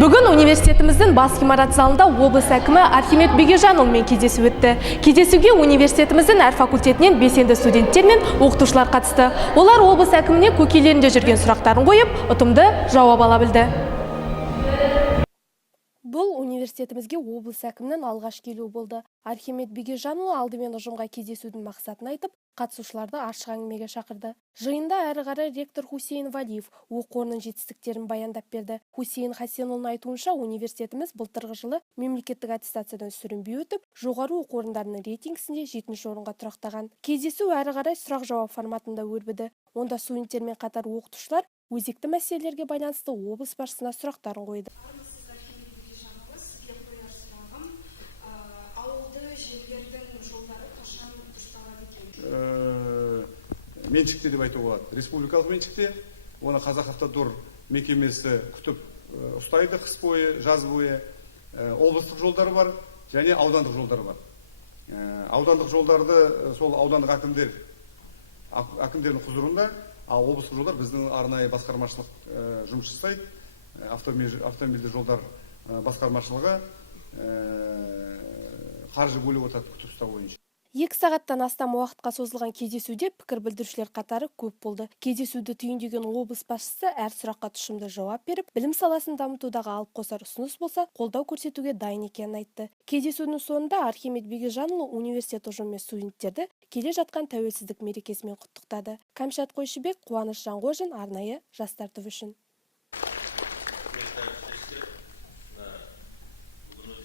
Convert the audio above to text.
Бүгін университетіміздің бас ғимарат залында облыс әкімі Архимед Бегежанұлымен кездесу өтті. Кездесуге университетіміздің әр факультетінен белсенді студенттер мен оқытушылар қатысты. Олар облыс әкіміне көкейлерінде жүрген сұрақтарын қойып, ұтымды жауап ала білді. Бұл университетімізге облыс әкімінің алғаш келуі болды. Архимед Бегежанұлы алдымен ұжымға кездесудің мақсатын айтып, қатысушыларды ашық әңгімеге шақырды. Жиында әрі қарай ректор Хусейн Валиев оқу орнының жетістіктерін баяндап берді. Хусейн Хасенұлының айтуынша, университетіміз былтырғы жылы мемлекеттік аттестациядан сүрінбей өтіп, жоғары оқу орындарының рейтингісінде 7-ші орынға тұрақтаған. Кездесу әрі қарай сұрақ-жауап форматында өрбіді. Онда студенттермен қатар оқытушылар өзекті мәселелерге байланысты облыс басшысына сұрақтарын қойды. Меншікте деп айтуға болады. Республикалық меншікте, оны Қазақавтодор мекемесі күтіп ұстайды қыс бойы, жаз бойы. Облыстық жолдары бар, және аудандық жолдары бар. Аудандық жолдарды сол аудандық әкімдердің құзырында, ал облыстық жолдар біздің арнайы басқармашылық жұмыс жасайды. Автомобильді жолдар басқармашылығы қаржы бөліп отырады күтіп ұстау бойынша. 2 сағаттан астам уақытқа созылған кездесуде пікір білдірушілер қатары көп болды. Кездесуді түйіндеген облыс басшысы әр сұраққа тұшымды жауап беріп, білім саласын дамытудағы алып қосар ұсыныс болса, қолдау көрсетуге дайын екенін айтты. Кездесудің соңында Архимед Бегежанұлы университет ұжымы мен студенттерді келе жатқан тәуелсіздік мерекесімен құттықтады. Кәмшат Қойшыбек, Қуаныш Жанғожин, арнайы жастар ТВ үшін.